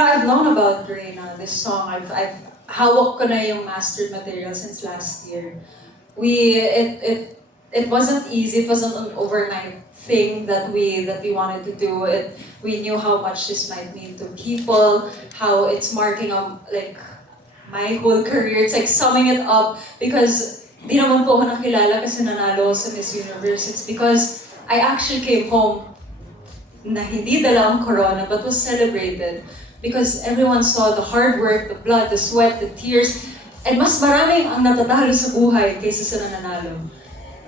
I've known about Reyna, this song. I've hawak ko na yung mastered material since last year. It wasn't easy. It wasn't an overnight thing that we wanted to do. We knew how much this might mean to people, how it's marking like my whole career. It's like summing it up because di naman po ako nakilala kasi nanalo sa Miss Universe. It's because I actually came home na hindi dala ang corona but was celebrated because everyone saw the hard work, the blood, the sweat, the tears, and mas maraming ang natatalo sa buhay kaysa sa nananalo.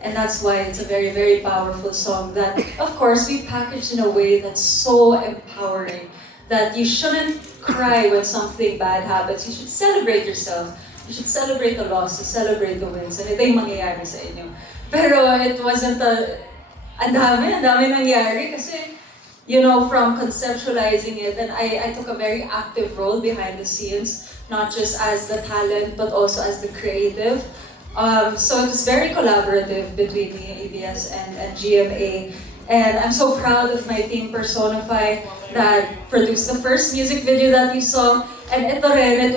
And that's why it's a very, very powerful song that, of course, we packaged in a way that's so empowering that you shouldn't cry when something bad happens. You should celebrate yourself. You should celebrate the losses, celebrate the wins, and ito yung mangyayari sa inyo. Pero it wasn't ang dami nangyari kasi, from conceptualizing it, and I took a very active role behind the scenes, not just as the talent, but also as the creative. So it was very collaborative between me, ABS, and GMA. And I'm so proud of my team Personify that produced the first music video that you saw. And ito rin,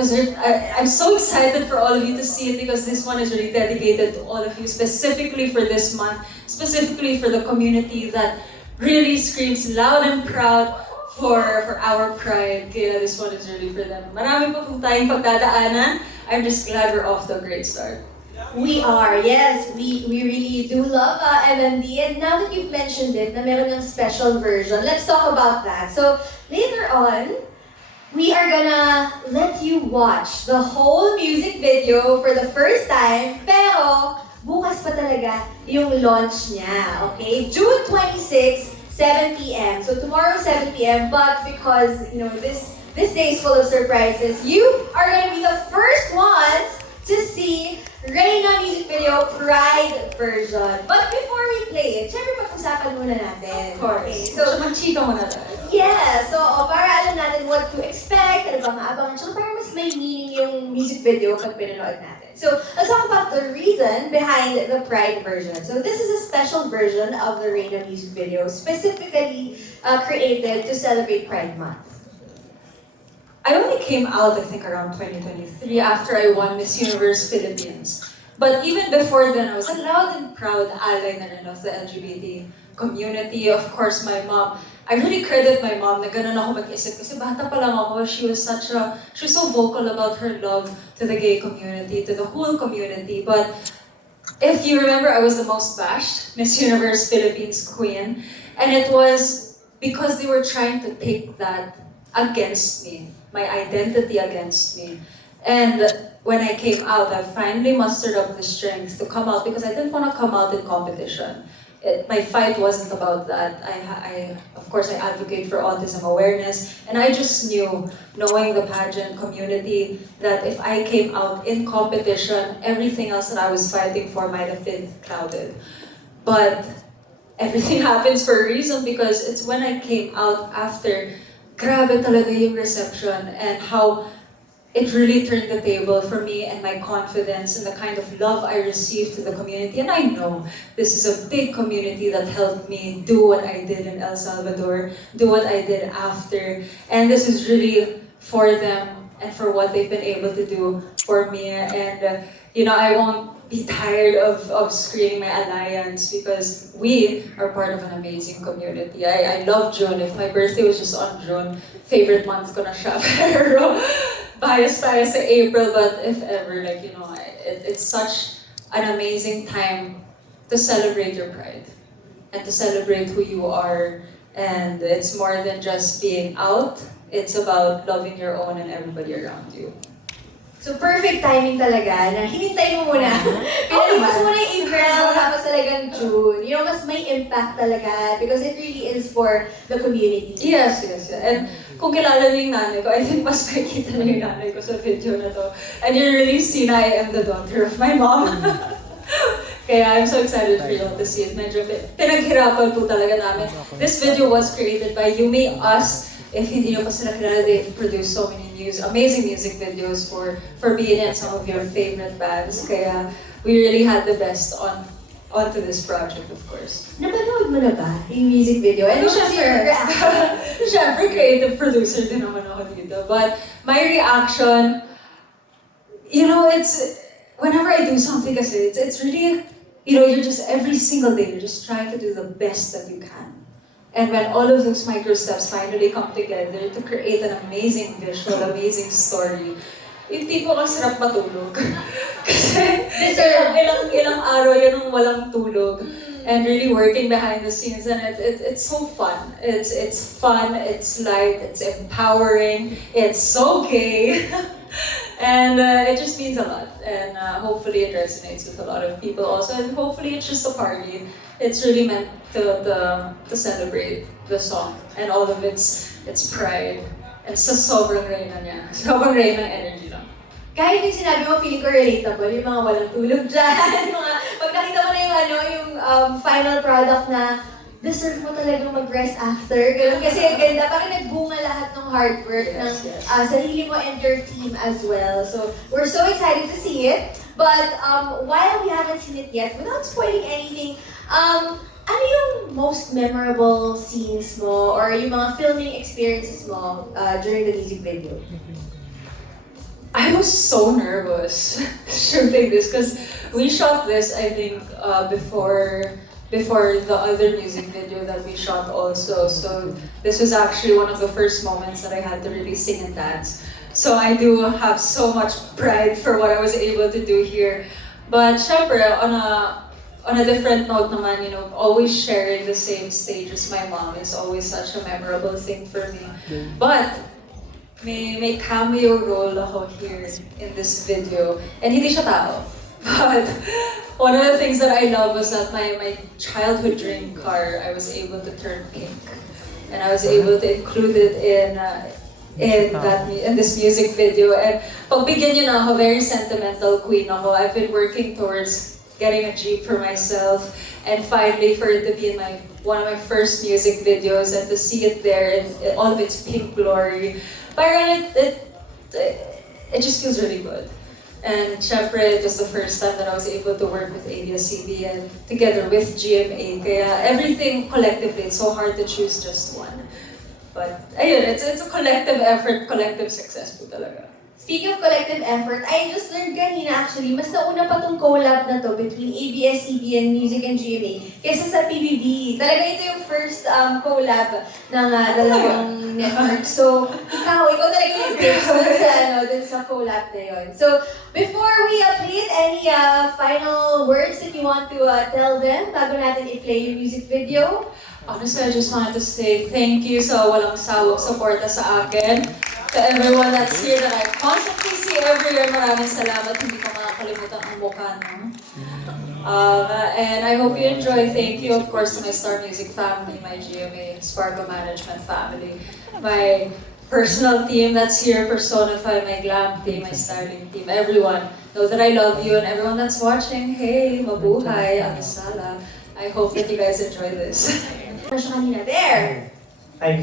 I'm so excited for all of you to see it because this one is really dedicated to all of you, specifically for this month, specifically for the community that really screams loud and proud for our pride. Kaya this one is really for them. Marami pa po tayong pagdadaanan. I'm just glad we're off to a great start. We are, yes. We really do love MMD. And now that you've mentioned it, na meron ng special version, let's talk about that. So, later on, we are gonna let you watch the whole music video for the first time, pero bukas pa talaga yung launch niya, okay? June 26, 7 p.m. So tomorrow, 7 p.m. But because, this day is full of surprises, you are gonna be the first ones to see Reyna music video Pride version. But before we play it, syempre pag-usapan muna natin. Of course. Okay, So, mag-chika muna tayo. yeah, so para alam natin what to expect, ano bang aabangan, so para mas may meaning yung music video pag pinanood natin. So, let's talk about the reason behind the Pride version. So, this is a special version of the Reyna music video, specifically created to celebrate Pride Month. I only came out, I think, around 2023 after I won Miss Universe Philippines. But even before then, I was a loud and proud ally na rin of the LGBT community. Of course, my mom, I really credit my mom na ganun ako mag-isip kasi bata pa lang ako, she was so vocal about her love to the gay community, to the whole community. But if you remember, I was the most bashed Miss Universe Philippines queen. And it was because they were trying to take that against me, my identity against me. And when I came out, I finally mustered up the strength to come out because I didn't want to come out in competition. My fight wasn't about that. Of course, I advocate for autism awareness, and I just knew, knowing the pageant community, that if I came out in competition, everything else that I was fighting for might have been clouded. But everything happens for a reason because it's when I came out after, grabe talaga yung reception and how it really turned the table for me and my confidence and the kind of love I received to the community. And I know this is a big community that helped me do what I did in El Salvador, do what I did after. And this is really for them and for what they've been able to do for me. And, I won't be tired of screaming my alliance because we are part of an amazing community. I love June. If my birthday was just on June, favorite month ko na siya. Pero bias tayo sa April, but if ever, it's such an amazing time to celebrate your pride and to celebrate who you are. And it's more than just being out. It's about loving your own and everybody around you. So, perfect timing talaga na hinintay mo muna. Pinalipas mo na yung April, tapos talagang June. Mas may impact talaga because it really is for the community. Yes. And kung kilala niyo yung nanay ko, I think mas nakikita niyo yung nanay ko sa video na to. And you really see na I am the daughter of my mom. Kaya I'm so excited for you all to see it. Medyo pinaghirapan po talaga namin. This video was created by Yumi, us. If hindi nyo pa sila kilala, they've produced so many amazing music videos for being in some of your favorite bands. Kaya we really had the best on onto this project, of course. Napanood mo na ba yung music video? And Ano, what's your reaction? Siyempre, creative producer din naman ako dito. But my reaction, it's, whenever I do something kasi, it's really, you're just, every single day, you're just trying to do the best that you can. And when all of those micro steps finally come together to create an amazing visual, amazing story, yung tipo kang sarap matulog. Kasi ilang araw yan ang walang tulog. And really working behind the scenes, and it's so fun. It's fun, it's light, it's empowering, it's so gay. And it just means a lot. And hopefully it resonates with a lot of people also. And hopefully it's just a party. It's really meant to celebrate the song and all of its pride. And sa sobrang Reyna niya. Sobrang Reyna energy lang. Kahit yung sinabi mo, feeling ko relatable, yung mga walang tulog dyan. Pag nakita mo na yung final product na deserve mo talagang mag-rest after. Ganun kasi ang ganda, parang nagbunga lahat ng hard work ng sarili mo and your team as well. So, we're so excited to see it. But while we haven't seen it yet, without spoiling anything, ano yung most memorable scenes mo or yung mga filming experiences mo during the music video? I was so nervous shooting this because we shot this, I think, before the other music video that we shot also. So this was actually one of the first moments that I had to really sing and dance. So I do have so much pride for what I was able to do here. But syempre, on a different note naman, always sharing the same stage as my mom is always such a memorable thing for me. But may cameo role ako here in this video. And hindi siya tao. But one of the things that I love was that my childhood dream car, I was able to turn pink. And I was able to include it in this music video. And pagbigyan niyo na ako, very sentimental queen ako. I've been working towards getting a Jeep for myself, and finally for it to be in one of my first music videos and to see it there in all of its pink glory, parang it just feels really good. And syempre, it was the first time that I was able to work with ABS-CBN together with GMA. Kaya everything collectively, it's so hard to choose just one. But ayun, it's a collective effort, collective success po talaga. Speaking of collective effort, I just learned kanina actually, mas nauna pa tong collab na to between ABS-CBN Music and GMA kaysa sa PBB. Talaga ito yung first collab ng dalawang network. So, ikaw talaga yung first dun sa collab na yun. So, before we update, any final words that you want to tell them bago natin i-play yung music video? Honestly, I just wanted to say thank you sa walang sawang suporta sa akin. To everyone that's here that I constantly see every year, maraming salamat. Hindi ko makakalimutan ang mukha, no? And I hope you enjoy. Thank you, of course, to my Star Music family, my GMA Sparkle Management family, my personal team that's here, Personify, my glam team, my styling team, everyone. Know that I love you, and everyone that's watching, hey, mabuhay, abisala. I hope that you guys enjoy this. Kanina there. Hi,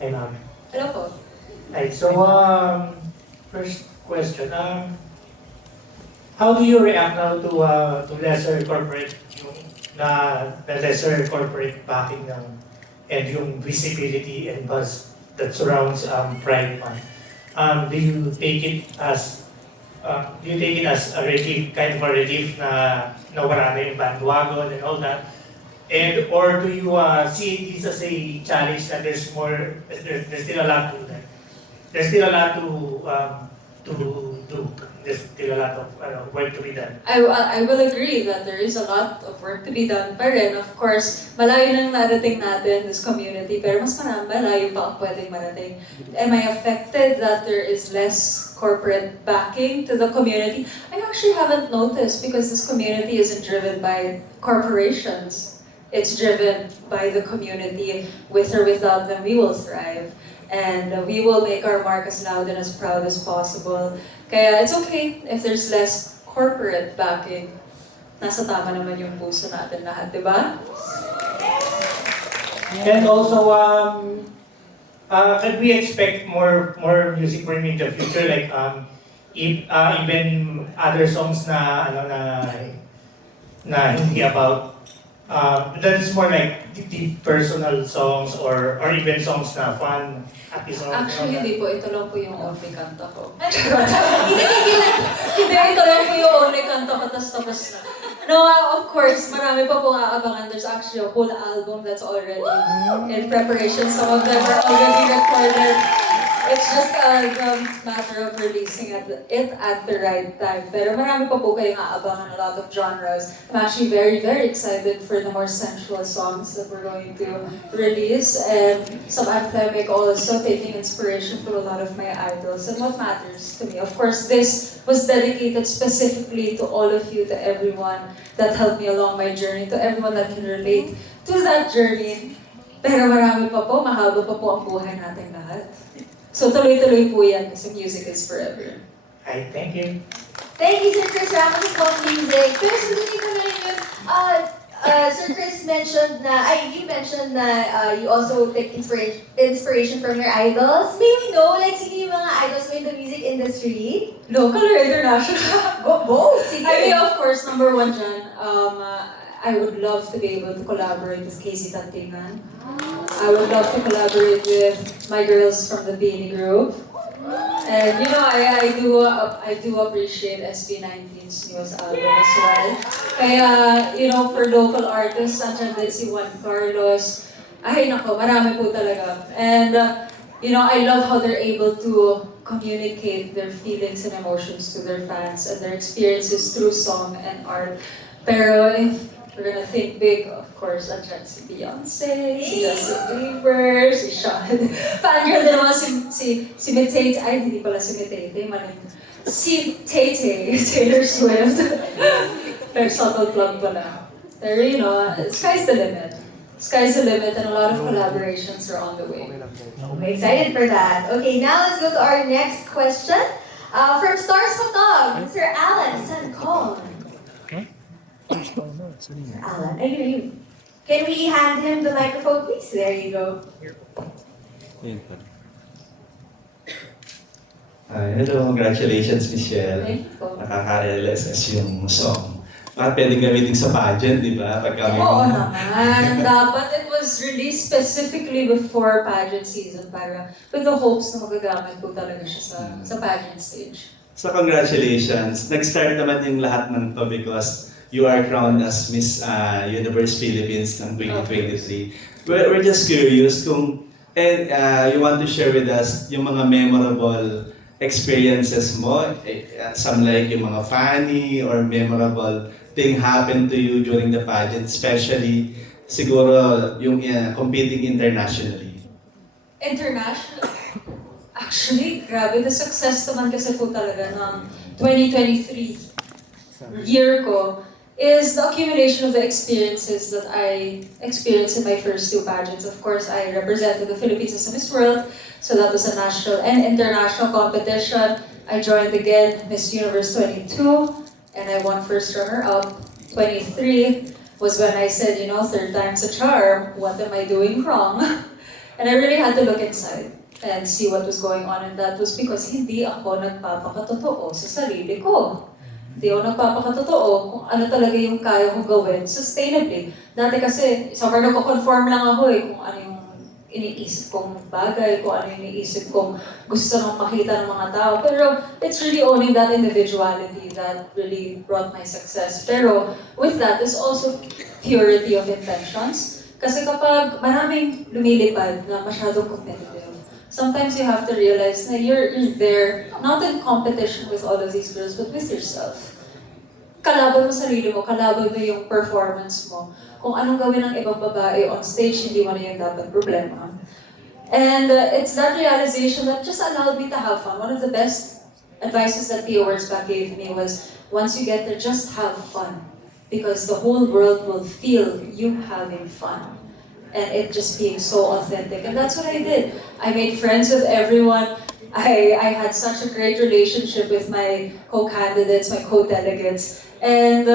ma'am. Hello po. Hi, so first question, how do you react now to lesser corporate, the lesser corporate backing and yung visibility and buzz that surrounds Pride Month? Do you take it as a relief, kind of a relief na nawala na yung bandwagon and all that? And or do you see this as a challenge that there's still a lot to do? There's still a lot to do. There's still a lot of work to be done. I will agree that there is a lot of work to be done pa rin. Of course, malayo nang narating natin this community, pero mas malayo pa ang pwedeng marating. Am I affected that there is less corporate backing to the community? I actually haven't noticed because this community isn't driven by corporations. It's driven by the community. With or without them, we will thrive. And we will make our mark as loud and as proud as possible. Kaya it's okay if there's less corporate backing. Nasa tama naman yung puso natin lahat, di ba? And also, can we expect more music from you in the future? Like, even other songs na na hindi about, that's more like deep personal songs or even songs na fun, happy songs. Actually, hindi po. Ito lang po yung only kanta ko. Hindi, Hindi, ito lang po yung only kanta ko, tapos na. No, of course, marami pa pong aabangan. There's actually a whole album that's already in preparation. Some of them are already recorded. It's just a matter of releasing it at the right time. Pero marami pa po kayong aabangan, a lot of genres. I'm actually very, very excited for the more sensual songs that we're going to release. And some anthemic also, taking inspiration from a lot of my idols. And what matters to me, of course, this was dedicated specifically to all of you, to everyone that helped me along my journey, to everyone that can relate to that journey. Pero marami pa po, mahaba pa po ang buhay natin lahat. So tuloy-tuloy po yan kasi music is forever. Hi, thank you. Thank you, Sir Chris Ramos of music. Pero sagutin ko na rin yun, Sir Chris mentioned na, you mentioned na you also take inspiration from your idols. May we know, like, sino yung mga idols mo in the music industry? Local or international? Both! Sige. I mean, of course, number one dyan, I would love to be able to collaborate with Casey Tantingan. I would love to collaborate with my girls from the Beanie Group. And you know, I do appreciate SB19's newest album as well. Kaya, you know, for local artists, andyan din si Juan Carlos. Ay, nako, marami po talaga. And, you know, I love how they're able to communicate their feelings and emotions to their fans and their experiences through song and art. Pero if we're gonna think big, of course, andyan si Beyonce, si Justin Bieber, si Sean. Fangirl din naman si Mitete, ay hindi pala si Mitete, maling. Si Tay-Tay, Taylor Swift. Pero subtle plug pala. Pero you know, sky's the limit. Sky's the limit and a lot of collaborations are on the way. I'm excited for that. Okay, now let's go to our next question. From Stars Photog, Sir Alan Sancon. Alan, I hear you. Can we hand him the microphone, please? There you go. Hello, congratulations, Michelle. Thank you po. Nakaka-LSS yung song. Baka pwedeng gamitin sa pageant, di ba? Pagka may Oo naman. Dapat it was released specifically before pageant season para with the hopes na magagamit po talaga siya sa pageant stage. So congratulations. Nag-start naman yung lahat ng to because you are crowned as Miss Universe Philippines ng 2023. We're just curious kung you want to share with us yung mga memorable experiences mo, some like yung mga funny or memorable thing happened to you during the pageant, especially siguro yung competing internationally. International? Actually, grabe, the success naman kasi po talaga ng 2023 year ko is the accumulation of the experiences that I experienced in my first two pageants. Of course, I represented the Philippines as a Miss World, so that was a national and international competition. I joined again Miss Universe 22, and I won first runner-up. 23 was when I said, you know, third time's a charm, what am I doing wrong? And I really had to look inside and see what was going on, and that was because hindi ako nagpapakatotoo sa sarili ko. Hindi ako nagpapakatotoo kung ano talaga yung kaya kong gawin sustainably. Dati kasi, sobrang nagko-conform lang ako kung ano yung iniisip kong bagay, kung ano yung iniisip kong gusto nang makita ng mga tao. Pero it's really owning that individuality that really brought my success. Pero with that, there's also purity of intentions. Kasi kapag maraming lumilipad na masyadong competitive, sometimes you have to realize na you're there, not in competition with all of these girls, but with yourself. Kalaban mo sarili mo, kalaban mo yung performance mo. Kung anong gawin ng ibang babae on stage, hindi mo na yung dapat problema. And it's that realization that just allowed me to have fun. One of the best advices that Pia Wurzbach gave me was, once you get there, just have fun. Because the whole world will feel you having fun. And it just being so authentic. And that's what I did. I made friends with everyone. I had such a great relationship with my co-candidates, my co-delegates. And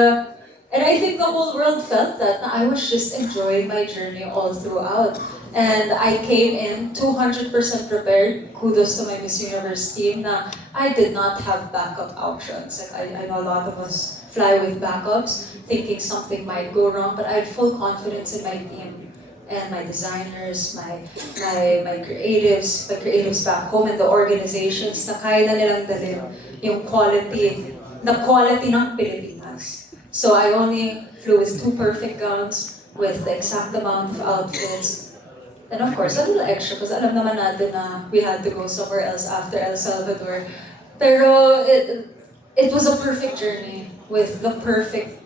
I think the whole world felt that. I was just enjoying my journey all throughout. And I came in 200% prepared. Kudos to my Miss Universe team na I did not have backup options. Like I know a lot of us fly with backups, thinking something might go wrong, but I had full confidence in my team and my designers, my creatives back home and the organizations na kaya na nilang dalhin yung quality ng Pilipinas. So I only flew with 2 perfect gowns with the exact amount of outfits. And of course, a little extra because alam naman natin na we had to go somewhere else after El Salvador. Pero it was a perfect journey with the perfect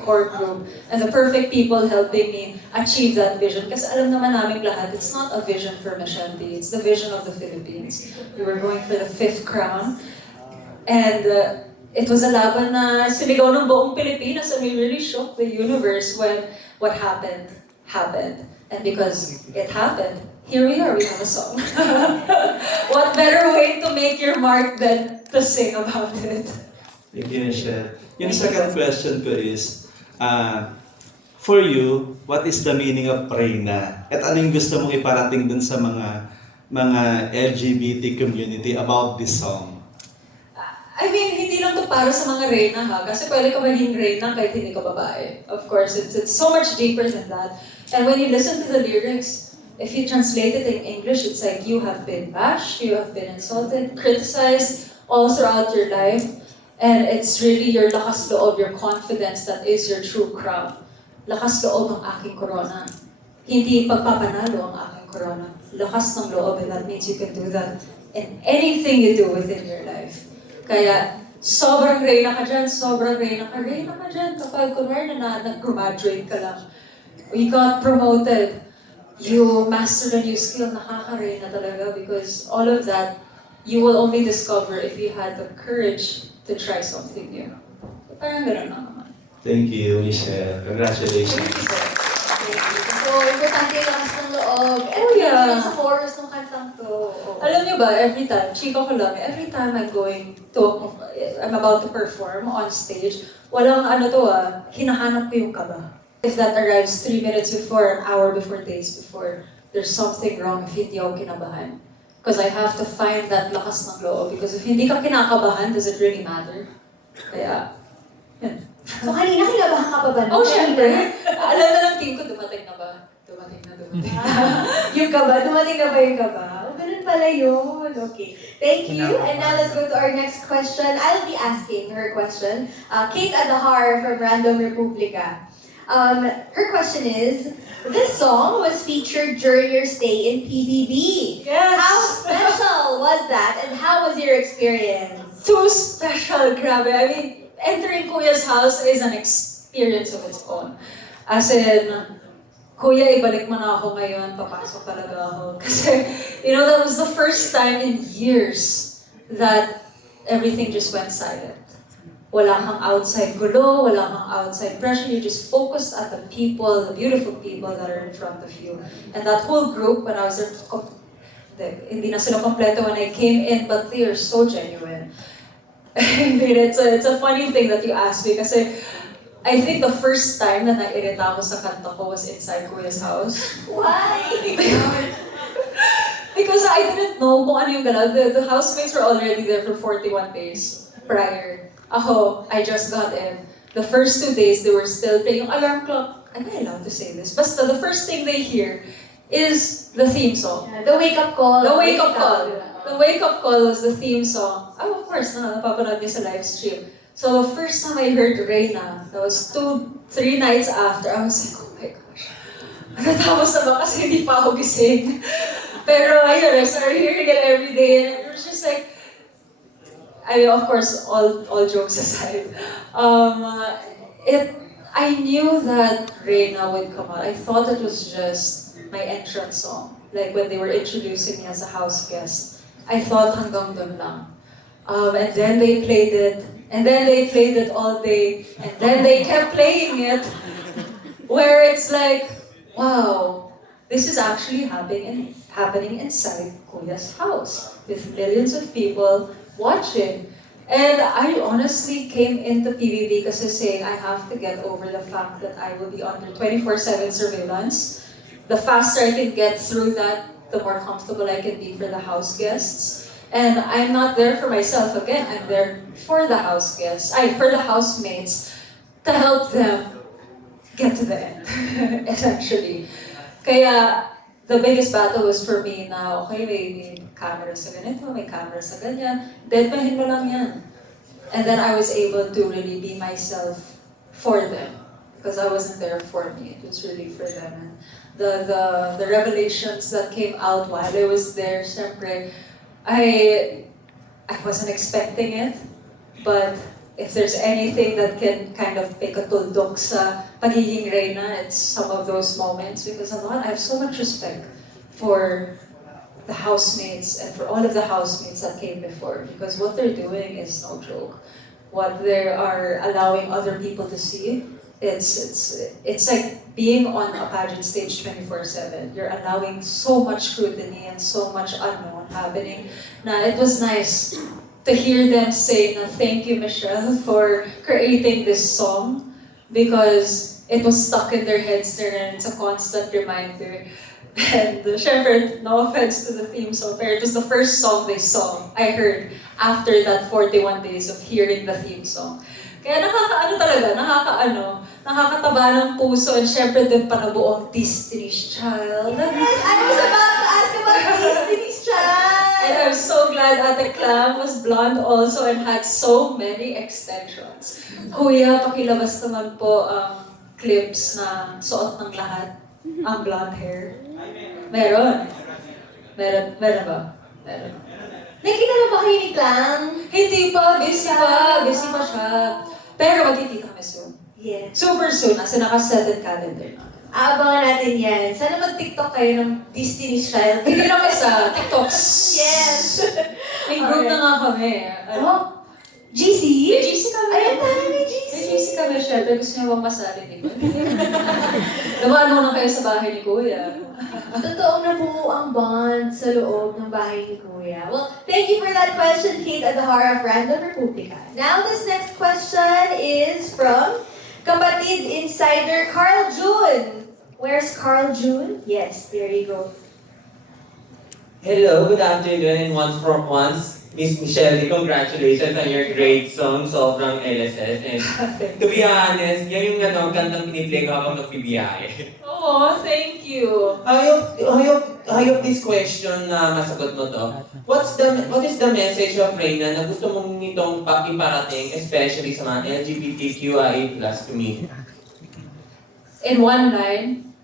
core group and the perfect people helping me achieve that vision. Kasi alam naman namin lahat, it's not a vision for Michelle D, it's the vision of the Philippines. We were going for the 5th crown. And it was a laban na sinigaw ng buong Pilipinas and we really shook the universe when what happened. And because it happened, here we are, we have a song. What better way to make your mark than to sing about it? Thank you, Michelle. Yung second question ko is, for you, what is the meaning of Reyna? At ano yung gusto mong iparating dun sa mga LGBT community about this song? I mean, hindi lang to para sa mga Reyna ha, kasi pwede ka maging Reyna kahit hindi ka babae. Of course, it's so much deeper than that. And when you listen to the lyrics, if you translate it in English, it's like you have been bashed, you have been insulted, criticized all throughout your life. And it's really your lakas loob, your confidence that is your true crown. Lakas loob ang aking corona. Hindi pagpapanalo ang aking corona. Lakas ng loob, and that means you can do that in anything you do within your life. Kaya, sobrang Reyna ka dyan, Reyna ka dyan. Kapag kunwari na nag-graduate ka lang, you got promoted, you mastered a new skill, nakaka-Reyna talaga because all of that, you will only discover if you had the courage to try something new. So, parang gano'n lang naman. Thank you, Michelle. Congratulations. So, importante yung lakas ng loob. Oh, yeah. Sa chorus ng kantang to. Alam niyo ba, every time I'm about to perform on stage, walang hinahanap ko yung kaba. If that arrives 3 minutes before, an hour before, days before, there's something wrong if hindi ako kinabahan. Because I have to find that lakas ng loob. Because if hindi ka kinakabahan, does it really matter? Kaya, yun. So, kanina kinabahan ka pa ba? Oh, syempre. Alam na ng team ko, dumating na ba? Dumating na. Yung kaba? Dumating na ba yung kaba? Oh, ganun pala yun. Okay. Thank you. And now let's go to our next question. I'll be asking her question. Kate Adahar from Random Republica. Her question is, this song was featured during your stay in PBB. Yes! How special was that and how was your experience? Too special, grabe. I mean, entering Kuya's house is an experience of its own. As in, Kuya, ibalik mo na ako ngayon, papasok talaga ako. Kasi, that was the first time in years that everything just went silent. Wala kang outside gulo, wala kang outside pressure, you're just focused at the people, the beautiful people that are in front of you. And that whole group, when I was there, hindi na sila kompleto when I came in, but they are so genuine. I mean, it's a funny thing that you asked me kasi I think the first time na nairita ako sa kanta ko was inside Kuya's house. Why? Because I didn't know kung ano yung galaw. The housemates were already there for 41 days prior. Ako, I just got in. The first 2 days, they were still playing yung alarm clock. Am I allowed to say this? Basta, the first thing they hear is the theme song. The wake-up call. The wake-up call. The wake-up call was the theme song. Oh, of course, napapanood niya sa live stream. So the first time I heard Reyna, that was 2-3 nights after, I was like, oh my gosh. Natapos na ba kasi hindi pa ako gising? Pero ayun, I started hearing it every day and it was just like, I mean, of course, all jokes aside, I knew that Reyna would come out. I thought it was just my entrance song. Like when they were introducing me as a house guest. I thought hanggang dun lang. And then they played it, and then they played it all day, and then they kept playing it, where it's like, wow, this is actually happening inside Kuya's house, with millions of people watching. And I honestly came into PBB kasi saying I have to get over the fact that I will be under 24/7 surveillance the faster I can get through that, the more comfortable I can be for the house guests. And I'm not there for myself again. I'm there for the house guests, for the housemates, to help them get to the end, essentially. Kaya, the biggest battle was for me na, okay, may camera sa ganito, may camera sa ganyan, deadmahin mo lang yan. And then I was able to really be myself for them. Because I wasn't there for me, it was really for them. And the revelations that came out while I was there, syempre, I wasn't expecting it, but if there's anything that can kind of make a tuldok sa pagiging Reyna, it's some of those moments because I have so much respect for the housemates and for all of the housemates that came before because what they're doing is no joke. What they are allowing other people to see, it's like being on a pageant stage 24/7. You're allowing so much scrutiny and so much unknown happening. Na it was nice to hear them say na thank you Michelle for creating this song because it was stuck in their heads there and it's a constant reminder. And syempre, no offense to the theme song, pero it was the first song they sang, I heard, after that 41 days of hearing the theme song. Kaya nakakataba ng puso, and syempre din pa nabuo ang Destiny's Child. Yes, I was about to ask about Destiny's Child. And I'm so glad Ate Clam was blonde also and had so many extensions. Kuya, pakilabas naman po ang clips na suot ng lahat, ang blonde hair. Meron. Meron ba? Meron. Nakita na ba kayo ni Clam? Hindi pa, busy pa siya. Pero magkikita kami soon. Yes. Super soon, as in naka-set calendar na. Abangan natin yan. Sana mag-TikTok kayo ng Destiny's Child. Hindi lang sa TikToks. Yes! May group na nga kami. Oh, GC? May GC kami. Ay, ang dami may GC. May GC kami, syempre. Gusto niyo bang masali, di ba? Dumaan muna kayo sa bahay ni Kuya. Totoong nabuo ang bond sa loob ng bahay ni Kuya. Well, thank you for that question, Kate at the Heart of Random Republica. Now, this next question is from Kapatid Insider Carl June. Where's Carl June? Yes, there you go. Hello, good afternoon, and once, Miss Michelle, congratulations on your great song, Sobrang LSS. And to be honest, yan yung kantang piniplay ko habang nagbibiyahe. Oh, thank you. I hope this question na masagot mo to. What is the message of Reyna na gusto mong nitong iparating, especially sa mga LGBTQIA+ community? In one line,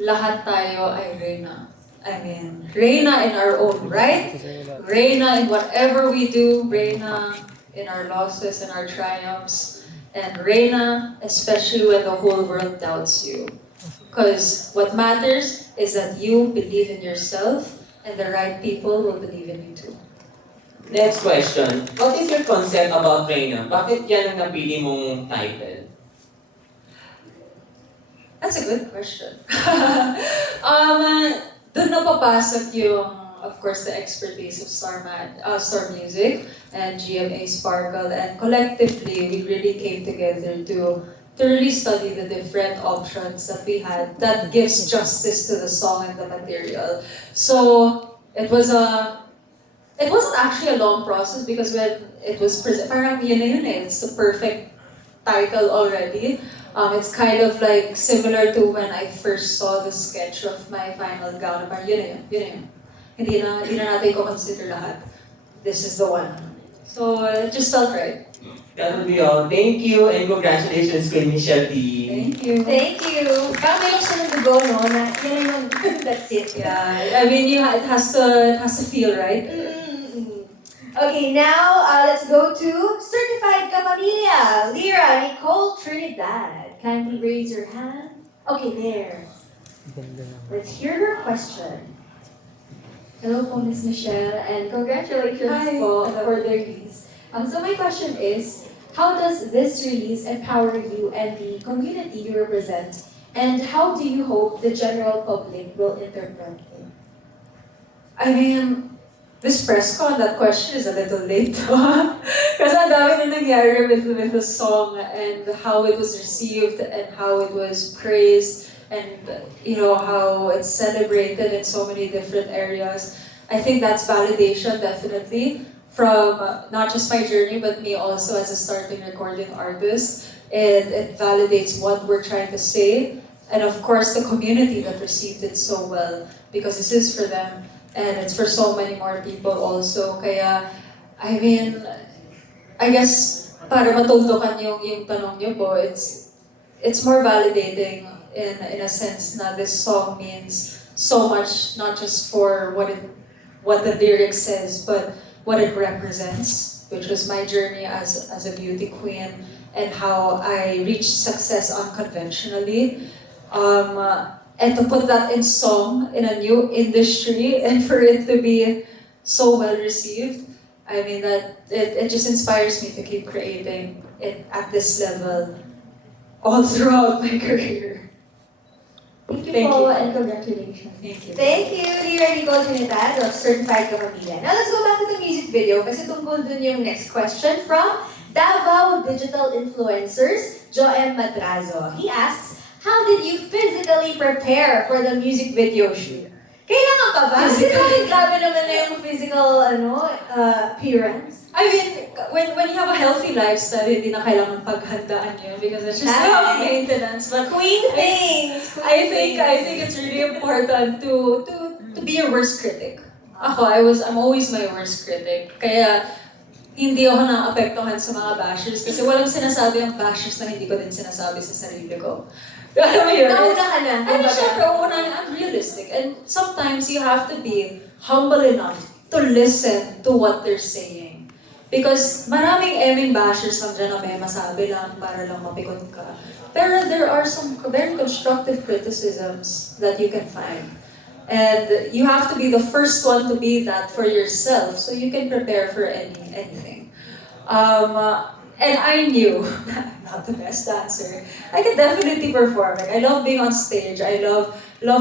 lahat tayo ay Reyna. I mean, Reyna in our own right, Reyna in whatever we do, Reyna in our losses and our triumphs, and Reyna especially when the whole world doubts you. Because what matters is that you believe in yourself and the right people will believe in you too. Next question. What is your concept about Reyna? Bakit yan ang napili mong title? That's a good question. Doon na papasok yung, of course, the expertise of Star Music and GMA Sparkle, and collectively, we really came together to really study the different options that we had that gives justice to the song and the material. So, it wasn't actually a long process because when it was parang yun na yun eh, it's the perfect title already. It's kind of like similar to when I first saw the sketch of my final gown. Parang yun na yun. Hindi na natin i-consider lahat. This is the one. So, it just felt right. That would be all. Thank you and congratulations Queen Michelle D. Thank you. Thank you. Parang may lukso ng dugo, no? Na yan yung, that's it. Yeah, I mean, it has to feel right. Okay, now let's go to Certified Kapamilya, Lyra Nicole Trinidad. Kindly raise your hand. Okay, there. Let's hear her question. Hello po, Ms. Michelle, and congratulations Hi. po for the release. So my question is, how does this release empower you and the community you represent, and how do you hope the general public will interpret it? I mean, this press con, that question is a little late. Kasi ang dami na nangyari with the song and how it was received and how it was praised. and how it's celebrated in so many different areas. I think that's validation definitely from not just my journey but me also as a starting recording artist. It validates what we're trying to say, and of course the community that received it so well, because this is for them and it's for so many more people also. Kaya, I mean, I guess para matuldukan yung tanong niyo po, it's more validating in a sense na this song means so much, not just for what the lyric says, but what it represents, which was my journey as a beauty queen and how I reached success unconventionally. And to put that in song in a new industry and for it to be so well received, I mean that it just inspires me to keep creating it at this level all throughout my career. Thank you Thank po, you. and congratulations. Thank you. Thank you, Dear Nicole Trinidad of Certified Kapamilya. Now let's go back to the music video kasi tungkol dun yung next question from Davao Digital Influencers, Joem Madrazo. He asks, how did you physically prepare for the music video shoot? Kailangan pa ba? Kasi Physically. grabe naman na yung physical appearance. I mean, when you have a healthy lifestyle, hindi na kailangan paghandaan yun because it's just Hi. maintenance. But Queen things! I think it's really important to be your worst critic. I'm always my worst critic. Kaya hindi ako naapektuhan sa mga bashers kasi walang sinasabi ang bashers na hindi ko din sinasabi sa sarili ko. Alam mo yun? Nauna ka na. I mean, syempre, I'm realistic. And sometimes you have to be humble enough to listen to what they're saying. Because maraming eming bashers lang dyan na may masabi lang para lang mapikon ka. Pero there are some very constructive criticisms that you can find. And you have to be the first one to be that for yourself so you can prepare for anything. And I knew I'm not the best dancer. I can definitely perform. Like, I love being on stage. I love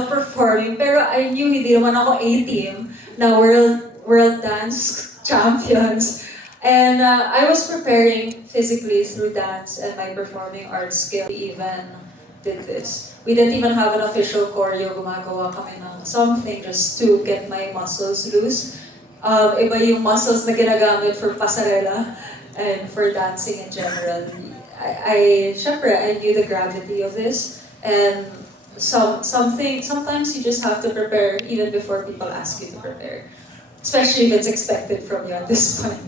performing. Pero I knew hindi naman ako A-team na world dance champions. And I was preparing physically through dance and my performing arts skill. We even did this. We didn't even have an official choreo. Gumagawa kami ng something just to get my muscles loose. Iba yung muscles na ginagamit for pasarela and for dancing in general. Syempre, I knew the gravity of this. And sometimes you just have to prepare even before people ask you to prepare. Especially if it's expected from you at this point.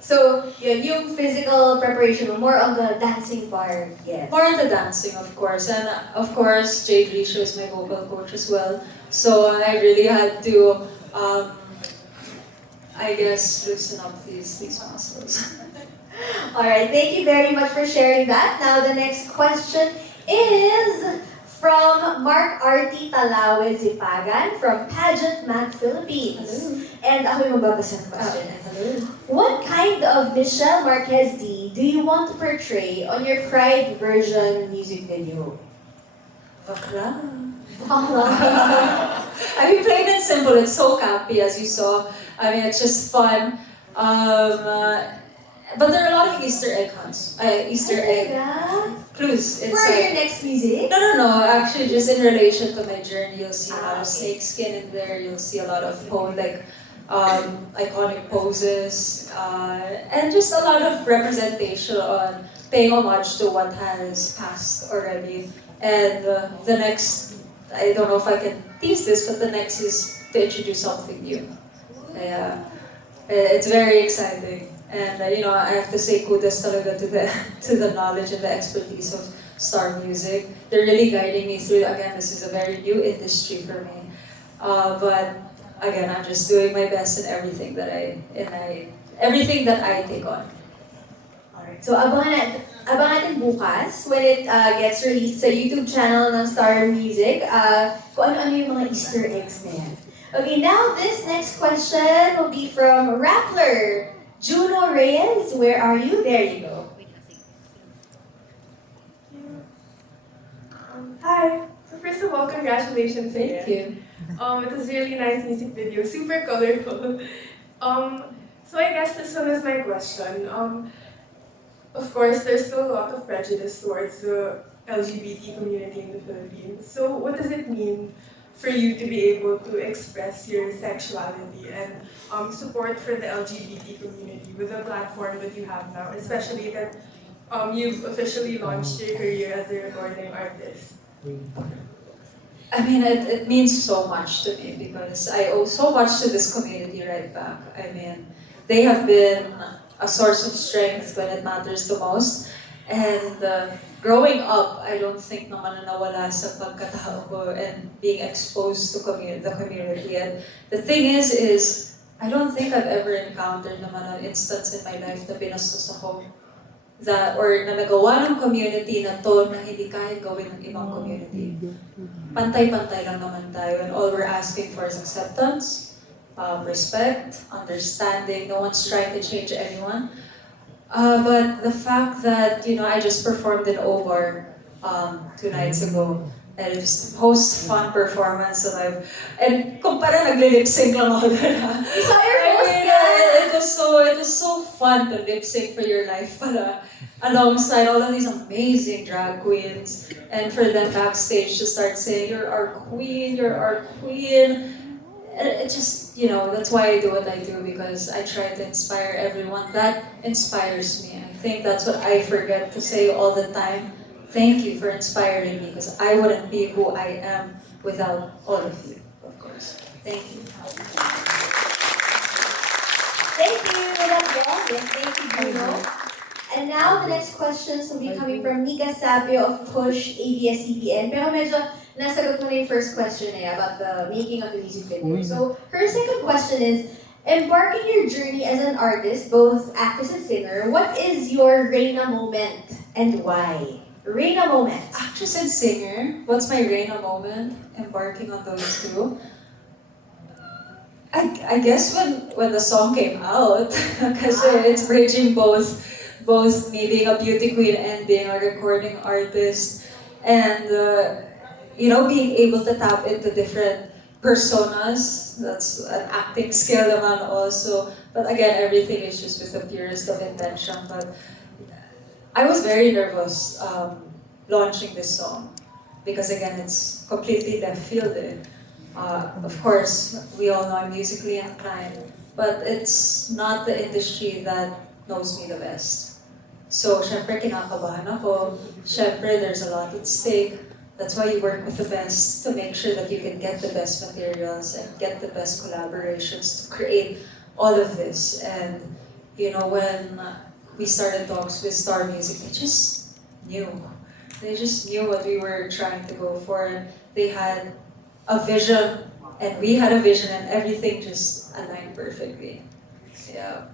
So, yun, yung physical preparation, more on the dancing part, yes. More on the dancing, of course. And of course, Jade Risho is my vocal coach as well. So I really had to, I guess, loosen up these muscles. Alright, thank you very much for sharing that. Now, the next question is from Mark Artie Talawe Zipagan from Pageant Mag Philippines. And ako yung magbabasa ng question. What kind of Michelle Marquez D do you want to portray on your Pride version music video? Bakla. I mean, plain and simple. It's so campy, as you saw. I mean, it's just fun. But there are a lot of Easter egg hunts. Easter egg clues. It's For your next music? No. Actually, just in relation to my journey, you'll see a lot of snake skin in there. You'll see a lot of iconic poses, and just a lot of representation on paying homage to what has passed already. And the next, I don't know if I can tease this, but the next is to introduce something new. Yeah, it's very exciting. And I have to say kudos talaga to the knowledge and the expertise of Star Music. They're really guiding me through. Again, this is a very new industry for me. But again, I'm just doing my best in everything that I take on. Alright, so abangan natin bukas when it gets released sa YouTube channel ng Star Music, kung ano-ano yung mga Easter eggs na yan. Okay, now this next question will be from Rappler Juno Reyes. Where are you? There you go. Hi. So first of all, congratulations Thank again. you. It was a really nice music video, super colorful. So I guess this one is my question. Of course, there's still a lot of prejudice towards the LGBT community in the Philippines. So what does it mean for you to be able to express your sexuality and support for the LGBT community with the platform that you have now, especially that you've officially launched your career as a recording artist? I mean, it means so much to me because I owe so much to this community right back. I mean, they have been a source of strength when it matters the most. And growing up, I don't think naman na nawala sa pagkatao ko and being exposed to the community. And the thing is I don't think I've ever encountered naman an instance in my life na binastos ako or na nagawa ng community na to na hindi kaya gawin ng ibang community. Pantay-pantay lang naman tayo and all we're asking for is acceptance, respect, understanding. No one's trying to change anyone. But the fact that, I just performed in OVAR 2 nights ago, and it was the most fun performance that and kumpara nagle-lip sync lang ako doon. You saw your I host, mean, yeah. it was so fun to lip sync for your life pala, alongside all of these amazing drag queens, and for them backstage to start saying, "You're our queen, you're our queen." And it just, that's why I do what I do, because I try to inspire everyone. That inspires me. I think that's what I forget to say all the time. Thank you for inspiring me, because I wouldn't be who I am without all of you, of course. Thank you. Thank you, Madam Bong. Yes, thank you, Bruno. And now, the next questions will be coming from Nika Sabio of Push ABS-CBN. Pero medyo nasagot mo na yung first question about the making of the music video. So, her second question is, embarking your journey as an artist, both actress and singer, what is your Reyna moment and why? Reyna moment. Actress and singer, what's my Reyna moment? Embarking on those two. I guess when the song came out, because it's bridging both me being a beauty queen and being a recording artist, and being able to tap into different personas. That's an acting skill naman also. But again, everything is just with the purest of intention. But I was very nervous launching this song because again, it's completely left field. Of course, we all know I'm musically inclined, but it's not the industry that knows me the best. So, syempre kinakabahan ako. Syempre, there's a lot at stake. That's why you work with the best to make sure that you can get the best materials and get the best collaborations to create all of this. And when we started talks with Star Music, they just knew. They just knew what we were trying to go for. And they had a vision, and we had a vision, and everything just aligned perfectly. Yeah.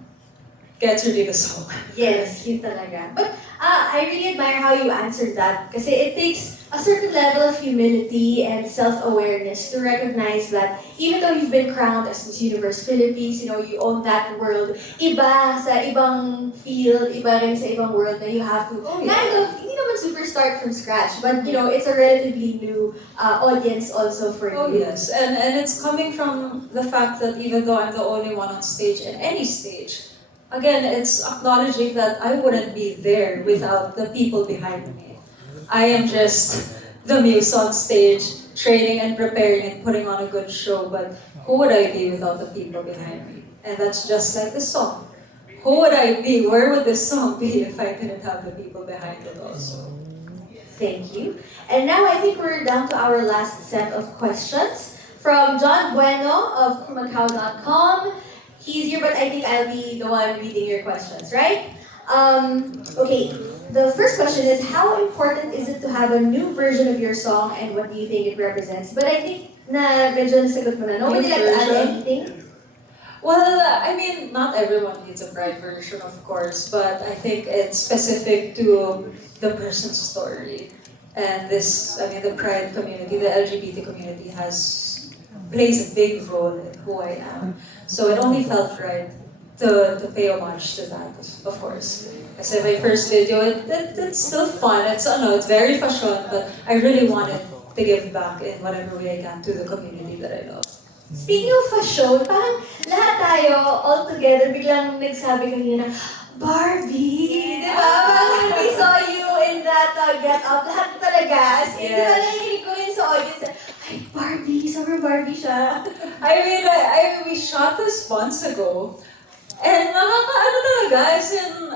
Gets really the song. Yes, yun talaga. But I really admire how you answered that kasi it takes a certain level of humility and self-awareness to recognize that even though you've been crowned as Miss Universe Philippines, you own that world, iba sa ibang field, iba rin sa ibang world na you have to kind of, hindi naman super start from scratch, but it's a relatively new audience also for you. Oh yes, and it's coming from the fact that even though I'm the only one on stage in any stage, again, it's acknowledging that I wouldn't be there without the people behind me. I am just the muse on stage, training and preparing and putting on a good show, but who would I be without the people behind me? And that's just like the song. Who would I be? Where would this song be if I didn't have the people behind it also? Thank you. And now I think we're down to our last set of questions from John Bueno of Macau.com. He's here, but I think I'll be the one reading your questions, right? Okay, the first question is, how important is it to have a new version of your song and what do you think it represents? But I think na medyo nasagot mo na. No, would you like to add anything? Well, I mean, not everyone needs a pride version, of course, but I think it's specific to the person's story. And the pride community, the LGBT community plays a big role in who I am. So it only felt right to pay homage to that, of course. Kasi my first video, it's still fun. It's very fashion, but I really wanted to give back in whatever way I can to the community that I love. Speaking of fashion, parang lahat tayo, all together, biglang nagsabi kanina na, Barbie! Di ba? Parang we saw you in that get up, lahat talaga. As in, di ba Yes. nakikinig ko rin sa audience, ay, Barbie, sobrang Barbie siya. I mean, we shot this months ago. And nakakaano talaga, as in,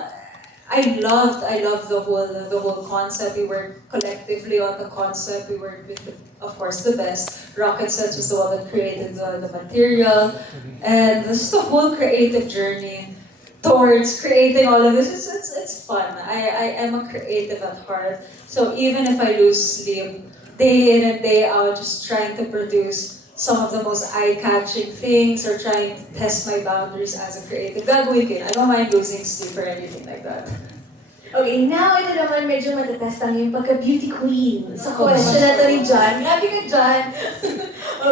I loved the whole concept. We worked collectively on the concept. We worked with, of course, the best. Rocket Sets was the one that created the material. And just the whole creative journey towards creating all of this, it's fun. I am a creative at heart. So even if I lose sleep, day in and day out, just trying to produce some of the most eye-catching things or trying to test my boundaries as a creative. Gagawin ko yun. I don't mind losing sleep or anything like that. Okay, now ito naman medyo matatestang yung pagka-beauty queen. Sa question na to ni John. Grabe ka, John.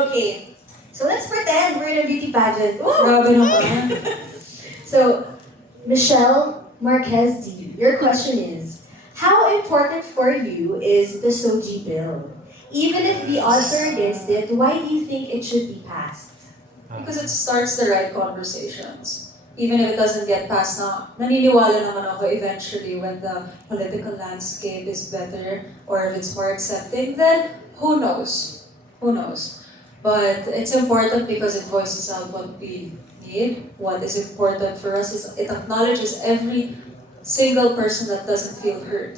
Okay, so let's pretend we're in a beauty pageant. Woo! Grabe naman. So, Michelle Marquez D, your question is, how important for you is the Soji bill? Even if the odds are against it, why do you think it should be passed? Because it starts the right conversations. Even if it doesn't get passed na, naniniwala naman ako eventually when the political landscape is better or if it's more accepting, then who knows? Who knows? But it's important because it voices out what we need. What is important for us is it acknowledges every single person that doesn't feel heard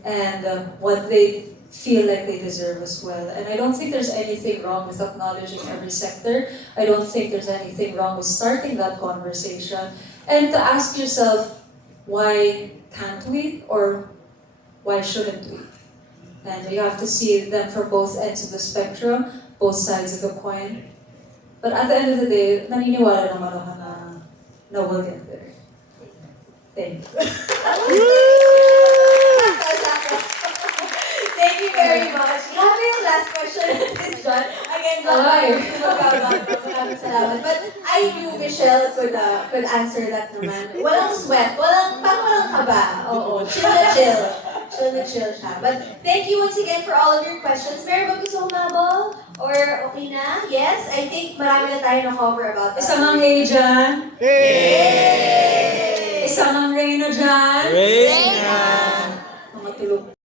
and what they feel like they deserve as well. And I don't think there's anything wrong with acknowledging every sector. I don't think there's anything wrong with starting that conversation. And to ask yourself, why can't we or why shouldn't we? And you have to see them from both ends of the spectrum, both sides of the coin. But at the end of the day, naniniwala naman ako na we'll get there. Thank you. Thank you very much. Grabe yung last question natin, John. Again, John, maraming salamat. But I knew Michelle could answer that naman. Walang sweat, walang kaba. Oo, chill na chill. Chill na chill siya. But thank you once again for all of your questions. Meron ba gusto humabol? Or okay na? Yes? I think marami na tayo na-cover about that. Isang ang A dyan. Yay! Isang ang Reyna dyan. Reyna!